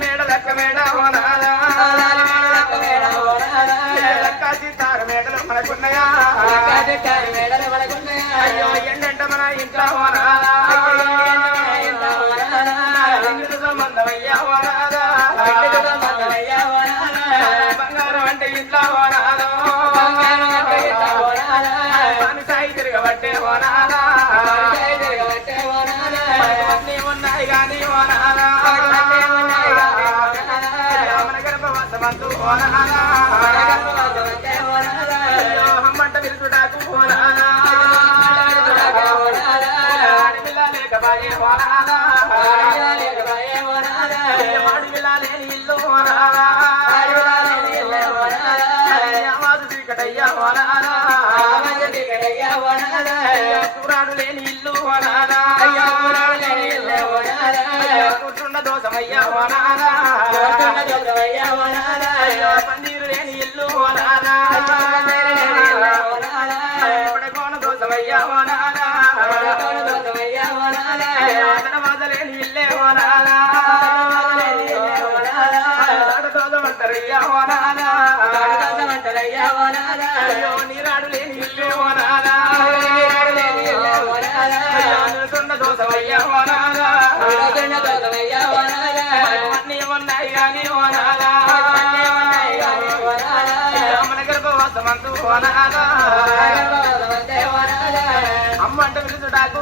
మేడ లెక్క మేడ చిత్తారు మేడలు మనకున్నాయా అయ్యో ఎండంట మన ఇంట్లో సంబంధమయ్యా బంగారం అంటే ఇంట్లో సాయి తిరగబట్టే ఉన్నాయి కానీ మన గర్భవాసమందు హమ్మంట విరుచుడాకు లేకబాయే వాడి విలాలేని ఇల్లు ఆవాజు చీకటయ్యా కూరాడు లేని ఇల్లు కూర్చుండ దోషమయ్యా పందిరు లేని ఇల్లు కోన దోషమయ్యా లేని ఇల్లే దోషమంటారయ్యా నీరాడు లేని ఇల్లే దోషమయ్యా అన్నీ ఉన్నాయి కానీ మన గర్భవాసమందు అమ్మంట విలుచుడాకు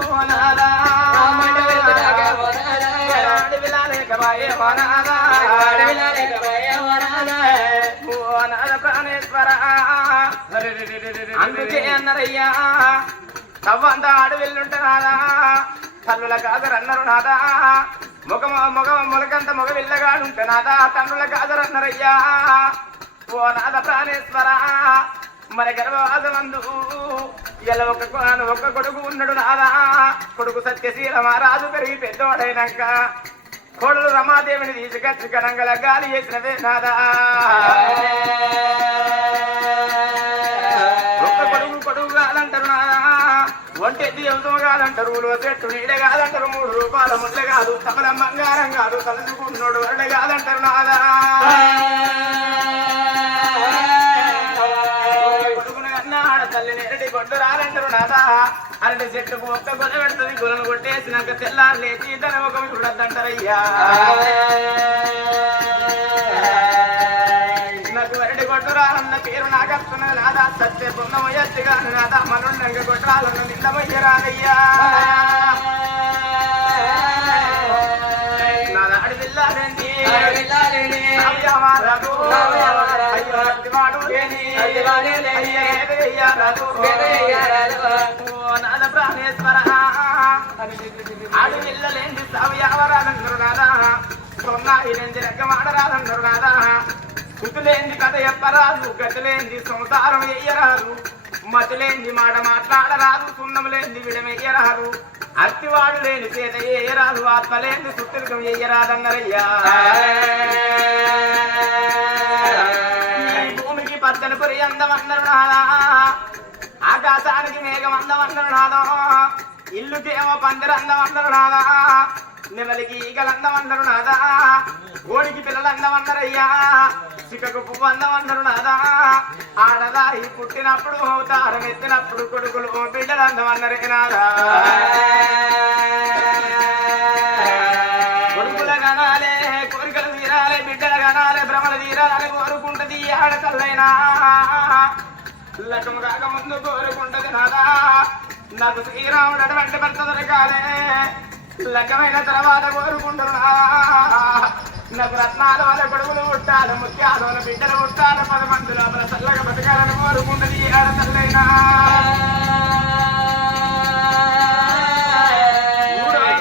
విలాలేకబాయే ప్రాణేశ్వర అందుకే అన్నరయ్యా తవ్వంత అడవిల్లుంటే నాదా తల్లుల కాదరన్నారు నాదా మొలకంత మొగ విల్లగాడుంటే నాదా తండ్రుల కాదరన్నరయ్యా ఓ నాద ప్రాణేశ్వర మరి గర్భవాసమందు ఇలా ఒక్క కొడుకు ఉన్నాడు నాదా కొడుకు సత్యశీల మహారాజు పెరిగి పెద్దోడైనాక కోడలు రమాదేవిని తీసుకొచ్చి కనంగల గాలి చేసినవే నాదా ఒక్క కొడుకు కాదంటారు నాదా ఒంటెద్ది ఎంతో కాదంటారు చెట్టు నీడే కాదంటారు 3 రూపాయల ముళ్ళే కాదు తమల బంగారం కాదు తలుచుకున్నాడు వరడే కాదంటారు నాదా తల్లి నేరటి కొట్టు రాలంటారు నాదా అరటి చెట్టుకు ఒక్క గొల పెడుతుంది గొలను కొట్టేసినాక తెల్లారు లేచి తన ఒక చూడద్దంటారయ్యా నాకు అరటి కొట్టు రాలన్న పేరు నాకస్తున్నది నాదా సత్య పొన్నమయ్యగా నాదా మనుండంగా కొట్టరాలన్న నిందమయ్య రాదయ్యా నాదా అడివిల్లారండి నాద ప్రాణేశ్వర అడవిల్లలేంది సవయావరాలందరు నాదా సొన్నాయిలేంది రెక్కమాడరాలందరు నాదా కుతులేంది కథ చెప్పరాదు గతులేంది సంసారం వెయ్యరాదు మతులేంది మాట మాట్లాడరాదు సున్నములేంది విడమెయ్యరాదు అత్తివాడు లేని చేత వేయరాదు ఆత్మలేంది సుట్టుకం వెయ్యరాదన్నరయ్యా భూమికి పచ్చని పొరి అందమన్నారు నాదా ఆకాశానికి మేఘం అందమన్నారు నాదా ఇల్లుకేమో పందిరు అందమన్నారు నాదా నెమలికి ఈగలు అందమన్నారు నాదా గోడికి పిల్లలు అందమన్నారయ్యా చిక్కకు పువ్వు అందమన్నారు నాదా ఆడదారి పుట్టినప్పుడు అవతారం ఎత్తినప్పుడు కొడుకులు బిడ్డలు అందమన్నరే నాదా కొడుకుల గనాలే కోరికలు తీరాలే బిడ్డల గనాలే భ్రమలు తీరాలని కోరుకుంటది ఆడతల్లైనా లక్ష్యం రాకముందు కోరుకుంటది నాదా నాకు శ్రీరాముడు అటువంటి భర్త దొరకాలే లగ్గమైన తర్వాత కోరుకుంటున్నా నాకు రత్నాల వల్ల కొడుకులు పుట్టాలి ముత్యాల వల్ల బిడ్డలు పుట్టాలి 10 మంది లోపల చల్లగా బతకాలని కోరుకుంటుంది ఆడతల్లైనా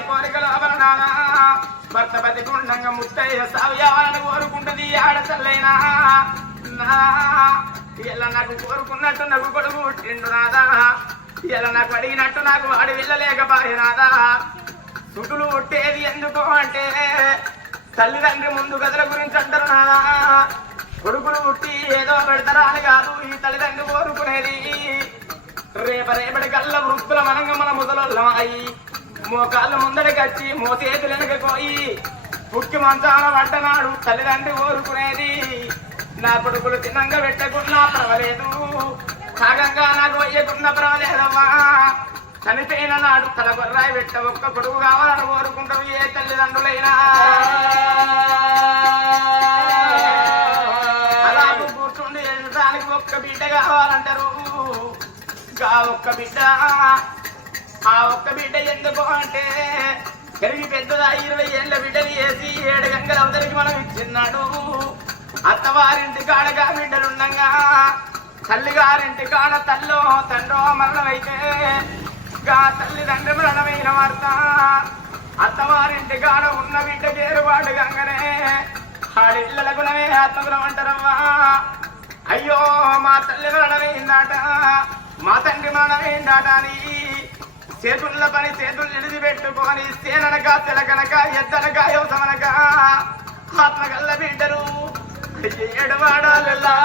కోరిక లోపల నానా భర్త బతికుండంగా ముత్తయ్య సావ్యాలని కోరుకుంటుంది ఆడతల్లైనా ఇలా నాకు కోరుకున్నట్టు నాకు కొడుకు పుట్టిండు నాదా ఇలా నాకు అడిగినట్టు నాకు వాడి వెళ్ళలేకపోయినాదా సుటులు పుట్టేది ఎందుకు అంటే తల్లిదండ్రి ముందు గదుల గురించి అంటారు నాదా కొడుకులు పుట్టి ఏదో పెడతారా అని కాదు ఈ తల్లిదండ్రి కోరుకునేది రేపటి కళ్ళ వృత్తుల మనంగా మన ముదలొల్లమై మోకాళ్ళు ముందడికొచ్చి మోసేతులు వెనకపోయి పుట్టి మంచాన పడ్డనాడు తల్లిదండ్రి కోరుకునేది నా కొడుకులు తినంగా పెట్టకున్నా పర్వాలేదు కాగంగా నాకు వయ్యకున్నా పర్వాలేదమ్మా చనిపోయిన నాడు తల బొర్రాయి పెట్ట ఒక్క కొడుకు కావాలని కోరుకుంటాం ఏ తల్లిదండ్రులైనా అలా కూర్చుండి దానికి ఒక్క బిడ్డ కావాలంటారు ఒక్క బిడ్డ ఆ ఒక్క బిడ్డ ఎందుకు అంటే పెరిగి పెద్దదా 20 ఏళ్ళ బిడ్డలు వేసి 7 గంగల అవతలికి మనం ఇచ్చిన్నాడు అత్తవారింటి కాడగా బిడ్డలుండగా తల్లిగారింటి కాడ తల్లో తండ్రో మరణమైతే తల్లిదండ్రి మరణమైన వార్త అత్తవారింటి కాడ ఉన్న బిడ్డ పేరుపాటు గంగనే ఆడిళ్ళలకు నవే ఆత్మగుణం అంటారమ్మా అయ్యో మా తల్లి మరణమైందాట మా తండ్రి మరణమైందాట అని చేతుల్ల పని చేతులు నిలిచి పెట్టుకొని సేననక తెలకనక ఎద్దనక యువతమనక ఆత్మగల్ల బిడ్డలు ఏడువాడాలల్లా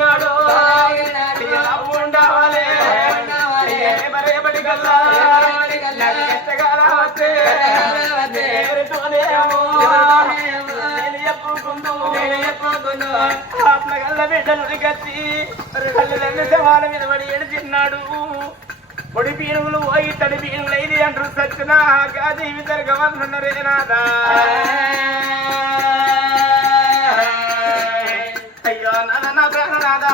నాడు ఉండాలి మరేపటి కల్లా కష్టకాల వస్తే ఆత్మగల్ల బిడ్డలు కచ్చి తల్లిదండ్రి సవాల మీద పడి ఏడిచిన్నాడు పొడి పీనుగులు పోయి తడి పీనుగులు ఇది అంటారు సచ్చిన జీవి జరగమన్నరే నాదా అయ్యో నాన్న ప్రాణనాదా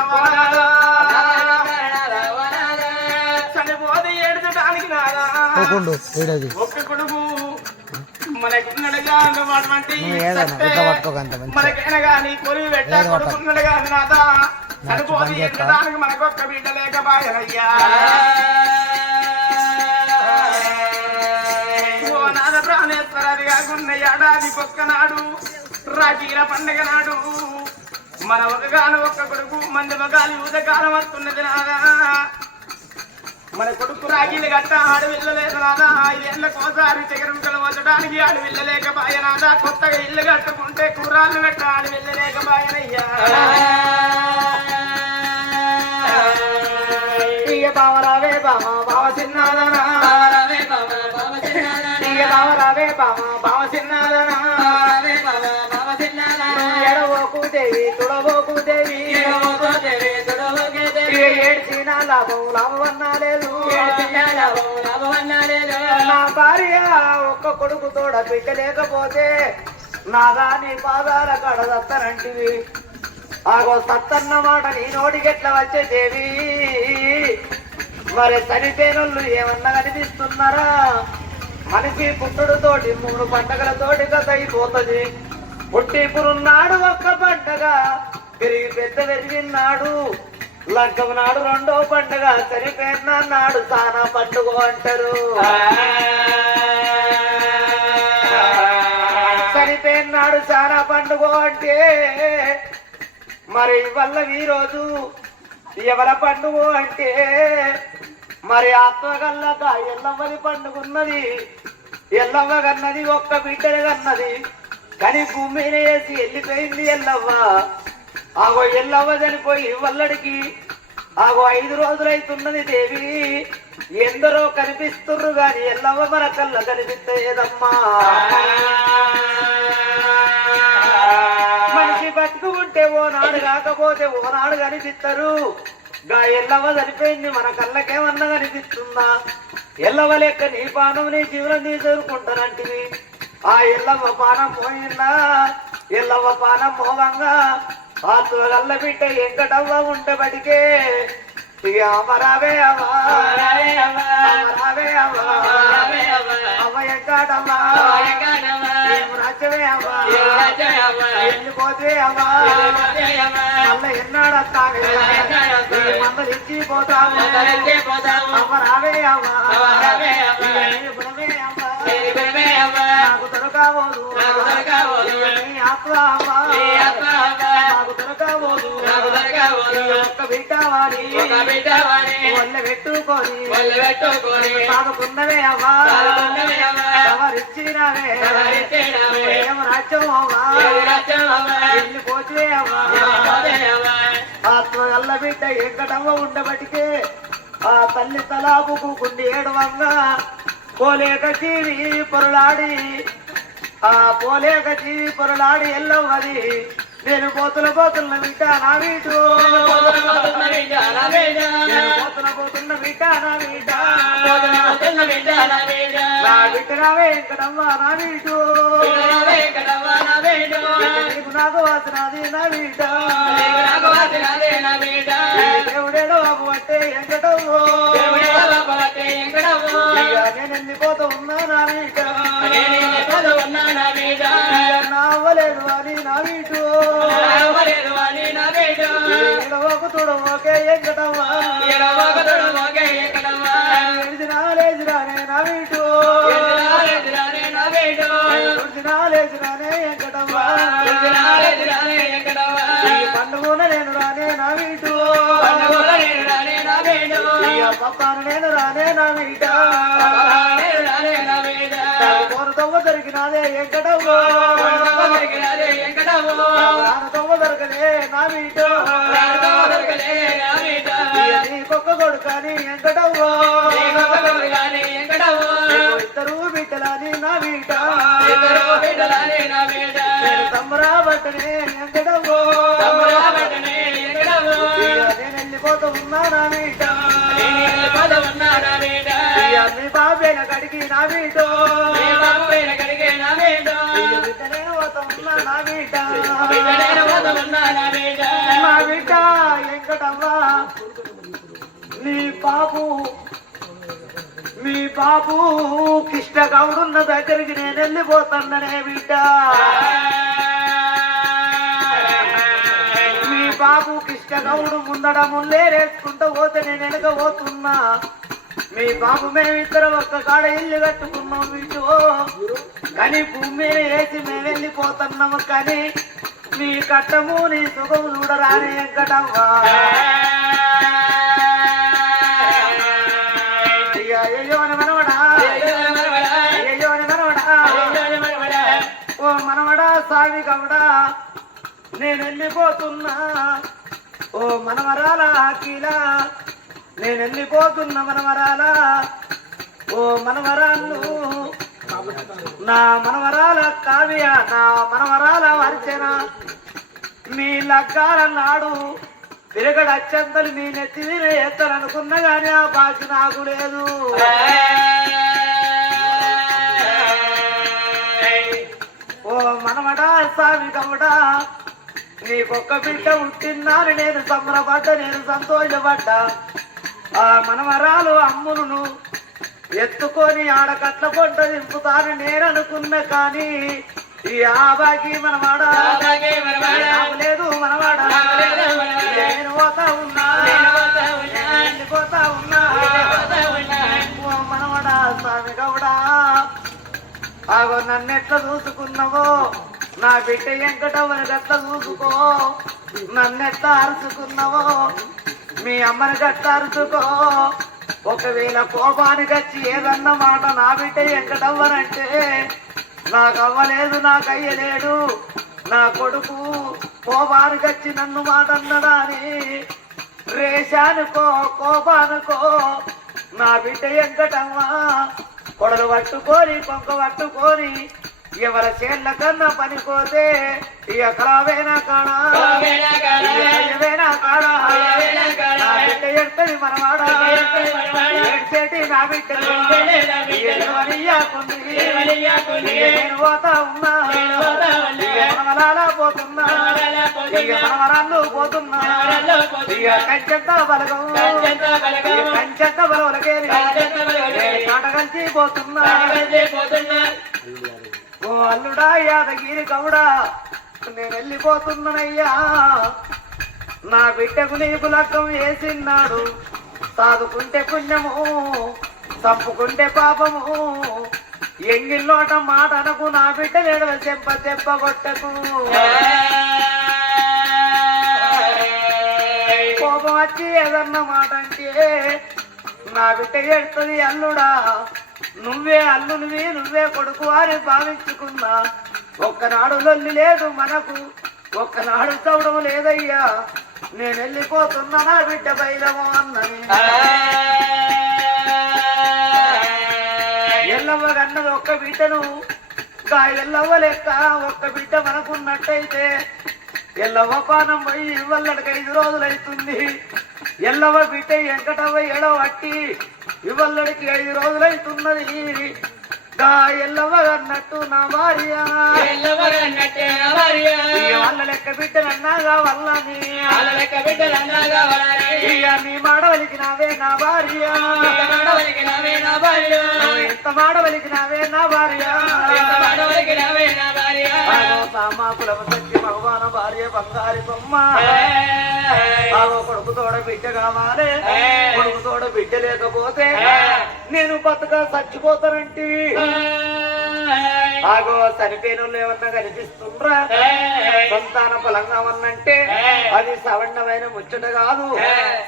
చనిపోతే ఏడ్చడానికి నాదా ఒక్క కొడుకు మనకున్నడుగా మనకైనా కానీ కొలివి పెట్ట కొడుకున్నాడు కాదు నాదా చనిపోతే ఏడ్చడానికి మనకొక్క బిడ్డ లేకపోయాయ్యా ఓ నాద ప్రాణేశ్వర అది కాకుండా ఏడాది ఒక్కనాడు రాజీల పండుగ నాడు మన ఒకగాను ఒక్క కొడుకు మంది మగాలి ఉదకాలం వస్తున్నది నాదా మన కొడుకు రాగిలు గట్ట ఆడు వెళ్ళలేదు నాదా 5 ఏళ్ళకోసారి చిగరుకలు వచ్చడానికి ఆడు వెళ్ళలేకపోయా నాదా కొత్తగా ఇల్లు కట్టుకుంటే కూరాళ్ళు గట్ట ఆడు వెళ్ళలేకపోయానయ్యా ఇక బావరావే బామ బావ చిన్నాదనా ఇక బావరావే బామ బావ చిన్నాదనా ఎడవోకు దేవి తుడవోకు దేవి ఏడ్చిన లాభం లాభమన్నా లేదు నా భార్య ఒక్క కొడుకు తోడ పెట్టలేకపోతే నాదా నీ పాదాల కడ సత్తనంటివి ఆగో సత్తన్న మాట నీ నోటికెట్లా వచ్చే దేవి మరి చనిపోయినోళ్ళు ఏమన్నా కనిపిస్తున్నారా మనిషి పుట్టుడుతోటి 3 పండగలతోటి కథ అయిపోతుంది పుట్టిపురున్నాడు ఒక్క పండగ పెరిగి పెద్ద పెరిగినాడు లగ్గం నాడు 2వ పండుగ చనిపోయిన నాడు సానా పండుగ అంటారు చనిపోయిన నాడు సానా పండుగ అంటే మరి వల్ల ఈ రోజు ఎవర పండుగ అంటే మరి ఆత్మగల్లక ఎల్లవ్వది పండుగ ఉన్నది ఎల్లవ్వ కన్నది ఒక్క బిడ్డలు కన్నది కానీ భూమి మీద వేసి వెళ్ళిపోయింది ఎల్లవ్వ ఆగో ఎల్లవ్వ చనిపోయి వల్లడికి ఆగో 5 రోజులైతున్నది దేవి ఎందరో కనిపిస్తుర్రు గాని ఎల్లవ్వ మన కళ్ళ కనిపిస్తేదమ్మా మనిషి బతుకుంటే ఓనాడు కాకపోతే ఓనాడు కనిపిస్తారు గా ఎల్లవ్వ చనిపోయింది మన కళ్ళకేమన్నా కనిపిస్తుందా ఎల్లవ్వ లెక్క నీ పానం నీ జీవనం నీ చదువుకుంటానంటివి ఆ ఎల్లవ్వ పానం పోయిందా ఎల్లవ్వ పానం మోగంగా ఆ తుగల్ల బిడ్డ ఎంకటవ్వ ఉంటే బడికే ఇక అమరావే అమరావే అవ్వ ఎంకాటమ్మా రాజ్యమే అవ్వా వెళ్ళిపోతే అవ్వా మళ్ళీ ఎన్నాడొస్తాను మందలు ఇచ్చిపోతాము అమరావే అవ్వా నాకు దొరకబోదు ఆత్మ అమ్మా నాకు దొరకబోదు ఒక్క బిడ్డవాణి ఒళ్ళ పెట్టుకొని సాగుకున్నవే అవ్వా ఎవరిచ్చినవే ఏం రాజ్యం అవ్వా వెళ్ళిపోతే అవ్వా ఆత్మగల్ల బిడ్డ ఎంకటవ్వ ఉండబట్టికే ఆ తల్లి తలాపుకుండి ఏడవంగా పోలేక జీవి పొరలాడి ఆ పోలేక జీవి పొరలాడి ఎల్లవది నేను పోతున్న బిడ్డ నా వీటు పోతున్న బిడ్డ నా వీట నా బిడ్డ నావే వెంకటమ్మ నా వీటు నీకు నాకు వాసినది నా వీట దేవుడేడో బాబు అంటే వెంకటవ్వో నేను వెళ్ళిపోతూ ఉన్నా నా వీట నా అవ్వలేదు అని నా వీటు ఒకే వెంకటవ్వా లేచిరానే నా వీటు లేచిరానే వెంకటవ్వా పండుగ నేను రానే నా వీటు పప్పాను నేను రానే నా వీట తవ్వ దొరికినాదే వెంకటవ్వో తవ్వ దొరకలే నా వీటు నీకొక్క కొడుకని వెంకటవ్వో ఇద్దరు బిడ్డలని నా వీట తమ్మురా బట్టనే వెంకటవ్వో నేను వెళ్ళిపోతూ ఉన్నా నా వీట మీ బాబేన కడిగి నా వీటు బిడ్డనే పోతా ఉన్నా నా వీట నా బిడ్డ వెంకటవ్వా మీ బాబు కృష్ణ గౌడున్న దగ్గరికి నేను వెళ్ళిపోతాననే బిడ్డ మీ బాబు కృష్ణ గౌడు ముందేరేసుకుంటూ పోతే నేను వెనక పోతున్నా మీ బాబు మేమిద్దరం ఒక్క కాడ ఇల్లు కట్టుకున్నాం వీటు కానీ భూమి మీద వేసి మేము వెళ్ళిపోతున్నాము కానీ మీ కట్టము నీ సుఖము చూడరాని వెంకటవ్వా అయ్యో అని మనవడా ఓ మనవడా సామి కవడా నేను వెళ్ళిపోతున్నా ఓ మనవరాల అఖిలా నేను వెళ్ళిపోతున్నా మనవరాల ఓ మనవరాళ్ళు నా మనవరాల కావ్య నా మనవరాల అర్చన మీ లగ్గాల నాడు తిరగడ అత్యంతలు మీ నెత్తి మీద ఎత్తాలనుకున్నా గానీ ఆ బాకి నాకు లేదు ఓ మనవడా స్వామి కమడా నీకొక్క బిడ్డ పుట్టిందని నేను సంబరపడ్డా నేను సంతోషపడ్డా ఆ మనవరాలు అమ్మును ఎత్తుకొని ఆడకట్ల పొట్ట దింపుతాను నేను అనుకున్నా కానీ ఈ ఆబాకి మనవాడా లేదు మనవాడా నేను పోతా ఉన్నా పోతా ఉన్నా మనవాడా స్వామి గౌడా ఆగో నన్నెట్లా చూసుకున్నావో నా బిడ్డ వెంకటవ్వని గట్ల చూసుకో నన్నెట్లా అరుచుకున్నావో మీ అమ్మని గట్ల అరుచుకో ఒకవేళ కోపానికి వచ్చి ఏదన్న మాట నా బిడ్డ వెంకటవ్వనంటే నాకు అవ్వలేదు నాకు అయ్యలేడు నా కొడుకు కోపానికి వచ్చి నన్ను మాట అన్నడా అని రేషానుకో కోపానుకో నా బిడ్డ వెంకటవ్వ కొడలు పట్టుకొని కొంక పట్టుకొని ఎవరి చేళ్ళ కన్నా పనిపోతే ఎక్కడవేనా కాడా కాడా బిడ్డ ఎడుతుంది మనవాడ ఎడిచేటి నా బిడ్డ నేను పోతా ఉన్నా మనవరాలా పోతున్నా మనవరాళ్ళు పోతున్నా కంచెంత బలగం కంచెంత బలవలకే కాట కలిసి పోతున్నా ఓ అల్లుడా యాదగిరి గౌడా నేను వెళ్ళిపోతున్నానయ్యా నా బిడ్డకు నీకు లగ్గం వేసిన్నాడు సాదుకుంటే పుణ్యము తప్పుకుంటే పాపము ఎంగిల్లోట మాట అనకు నా బిడ్డ లేడవ చెప్ప కొట్టకు ఓ కోపం వచ్చి ఏదన్నా మాట అంటే నా బిడ్డ ఎడుతుంది అల్లుడా, నువ్వే అల్లునివి నువ్వే కొడుకు అని భావించుకున్నా. ఒక్కనాడు లొల్లి లేదు మనకు, ఒక్కనాడు చవడం లేదయ్యా. నేను వెళ్ళిపోతున్నా నా బిడ్డ బయలమో అన్నది. ఎల్లవ్వ కన్నది ఒక్క బిడ్డను, ఎల్లవ్వ లెక్క ఒక్క బిడ్డ మనకున్నట్టయితే ఎల్లవ్వ పానం పోయి ఇవ్వల్లడికి 5 రోజులైతుంది. ఎల్లవ్వ బిడ్డ వెంకటవ్వ ఎడవట్టి ఇవ్వల్లడికి 5 రోజులైతున్నది. ఎల్లవ్వ అన్నట్టు నా భార్య వాళ్ళ లెక్క బిడ్డలన్నాగా వల్లని ఇక నీ మాట వలికినావే నా భార్య, ఎంత మాట వలికినావే నా భార్య. సామాకుల సత్య భగవాన భార్య బంగారి బొమ్మ. కొడుకు తోడ బిడ్డ కావాలి, కొడుకు తోడ బిడ్డ లేకపోతే నేను బతుక చచ్చిపోతానంటే ఆగో చనిపోయిన ఏమన్నా కనిపిస్తుండ్రా. సంతాన ఫలంగా ఉన్నంటే అది సవర్ణమైన ముచ్చట కాదు.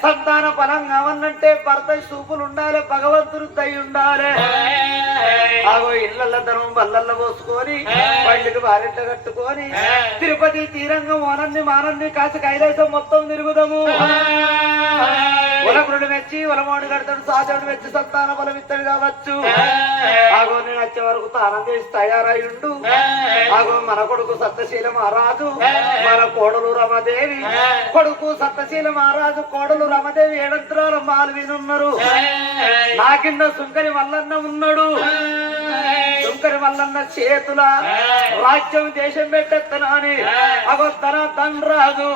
సంతాన ఫలంగా ఉన్నంటే భర్త చూపులు ఉండాలి, భగవంతుడు దయ ఉండాలి. ఆగో ఇళ్ళ ధనం బల్లల్లో పోసుకొని పళ్ళకి భార్యట కట్టుకొని తిరుపతి తీరంగం ఓనన్ని మానన్ని కాసి కైలాసం మొత్తం తిరుగుదాము. ఉలముడు మెచ్చి ఉలమోడు కడతాడు, సాజుడు మెచ్చి సంతాన బలం ఇస్తాడు కావచ్చు. ఆగో నేను వచ్చే వరకు తానం చేసి తయారయ్యుండు. ఆగో మన కొడుకు సత్యశీల మహారాజు, మన కోడలు రమదేవి. కొడుకు సత్యశీల మహారాజు, కోడలు రమదేవి ఏడంతరాల మాల్వీనున్నారు. నా కింద సుంకరి మల్లన్న ఉన్నాడు. సుంకరి మల్లన్న చేతుల రాజ్యం దేశం పెట్టెత్తనా అని అగో తన తండ్రాజు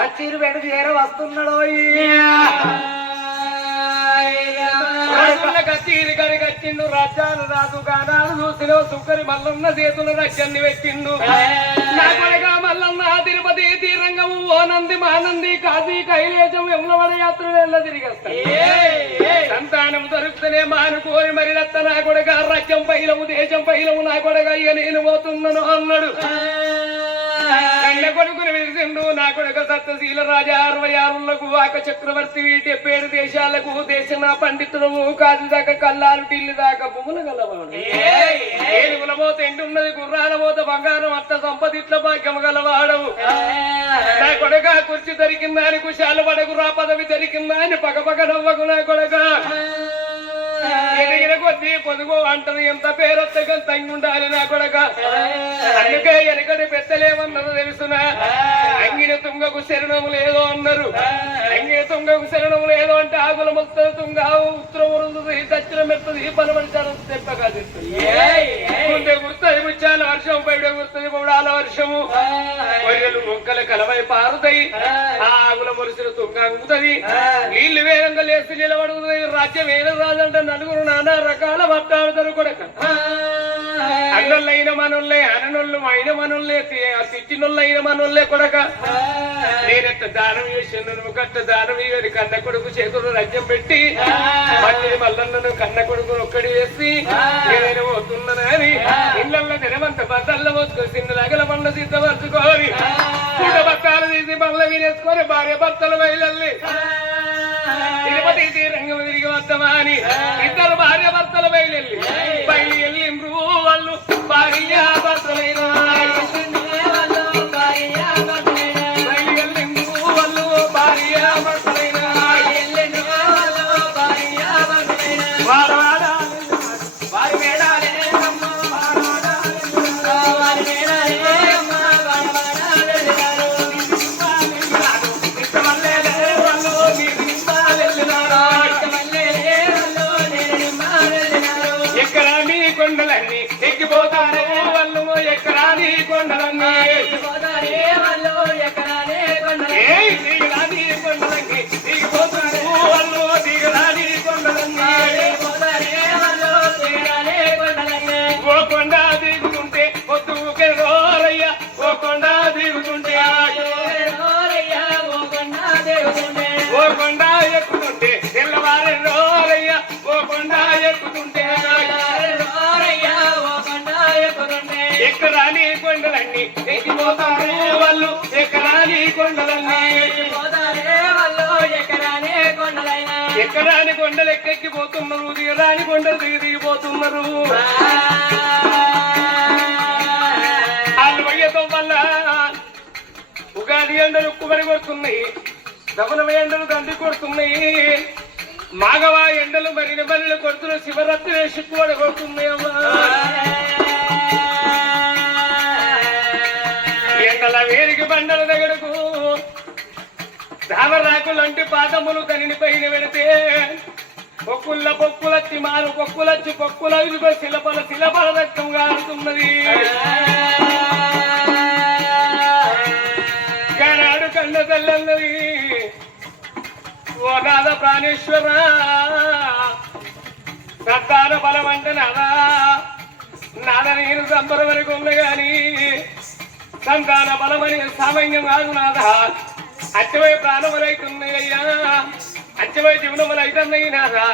కచ్చీరు పెడికి ఏర వస్తున్నాడు. కచ్చీరి కడి కట్టిండు, రాజ్యాలు రాజు గానాలు చూసిలో సుంకరి మల్లన్న చేతుల రాజ్యాన్ని పెట్టిండు. నా కొడుగా మల్లన్న తిరుపతి తీరంగము ఓనంది మానంది కాశీ కైలేశం యమునవడ యాత్రలు ఎల్ల తిరిగేస్తాయి. సంతానం దొరుకుతనే మానుకోని మరి రత్త నా కొడుగా రాజ్యం పైలము దేశం పైలము నా కొడుగా నేను పోతున్నాను అన్నాడు. కన్న కొడుకుని విరిసిండు. నా కొడుక సత్యశీల రాజా 66లకు ఆక చక్రవర్తి 77 దేశాలకు దేశన పండితులము కాదు దాకా కల్లాలు టిల్లు దాకా భూములు గలవాడు. ఏనుగుల మోత ఎండున్నది, గుర్రాల మోత బంగారం, అట్ట సంపదిట్ల భాగ్యము గలవాడవు. నా కొడుక కుర్చీ దొరికిందా అని కుశాలు పడకు, రా పదవి దొరికిందా అని పగపగ నవ్వకు. నా కొడుక ఎదిగిన కొద్దీ పొదుగు అంటది, ఎంత పేరొత్తగా తంగుండాలి నా కొడక. అందుకే వెనకటి పెద్దలేమన్నది తెలుసునా, అంగిన తుంగకు శరణము లేదో అన్నారు. అంగిన తుంగకు శరణము లేదో అంటే ఆకుల మొత్తం తుంగ ఉత్తరం ఉరుంది, దక్షిణం ఎత్తది, పనబడిచారం తెప్పగా తెస్తుంది. ముందే గుర్తుంది ముచ్చాల వర్షం, పైడ గుర్తుంది పౌడాల వర్షము. కొయ్యలు మొక్కలు కలవై పారుతాయి, ఆ ఆకుల మొలిసిన తుంగ అంగుతుంది. నీళ్లు వేగంగా లేసి నిలబడుతుంది. రాజ్యం ఏదో రాదంటే నలుగురు నానా రకాల మాట్లాడతారు కొడక. అన్నోళ్ళైన మనోళ్ళే, అననోళ్ళు అయిన మనోళ్ళే, తిట్టినోళ్ళైన మనోళ్ళే కొడక. నేనెట్ట దానం చేసాను, నువ్వు కట్ట దానం ఇవ్వని కన్న కొడుకు చేతులు రాజ్యం పెట్టి మళ్ళీ మల్లన్నను కన్న కొడుకును ఒక్కడి వేసి ఏదైనా పోతున్నానని ఇళ్ళల్లో జనమంత బద్దల్లో పోసుకొని చిన్న రగల పండ్ల సిద్ధపరచుకోని పూట బత్తాలు తీసి పళ్ళ వినేసుకొని భార్య భర్తలు బయలల్లి తిరుపతి తీరంగం తిరిగి వద్దామా అని ఇద్దరు భార్య భర్తలు బయలెళ్ళి బయలు వాళ్ళు భార్య భర్తలైన ఎక్కరాని కొండలన్నీ ఎక్కిపోతారు వాళ్ళు, ఎక్కరాని కొండలన్నీ ఎక్కిపోతారే వాళ్ళు. ఎక్కడాని కొండలు ఎక్కెక్కిపోతున్నారు, దిగరాని కొండలు దిగిపోతున్నారు. వాళ్ళు వయ్యటం వల్ల ఉగాది ఎండలు కుమరి కొడుతున్నాయి, దవనమ ఎండలు దండి కొడుతున్నాయి, మాగవా ఎండలు మరిన మరిలు కొడుతున్న శివరాత్రి శిక్కువడ కొడుతున్నాయి. అమ్మా ఎండల వేడికి బండల దగ్గరకు దావరాకులంటి పాదములు కనిని పైన పెడితే పొక్కులచ్చి మారు పొక్కుల ఇదిగో శిలపల రక్తం గారుతున్నది. గానాడు కన్న తల్లన్నది, ఓ నాద ప్రాణేశ్వర సంతాన బలం అంటే నాద నేను సంబర వరకు ఉంది గాని సంతాన బలమని సామాన్యం కాదు నాద. అచ్చవై ప్రాణములైతున్నాయి అయ్యా, అచ్చవై జీవనములైతున్నాయి నాదా.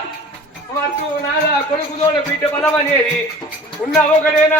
వద్దు నాదా, కొడుకు తోడ బిడ్డ బలం అనేది ఉన్న ఒకడేనా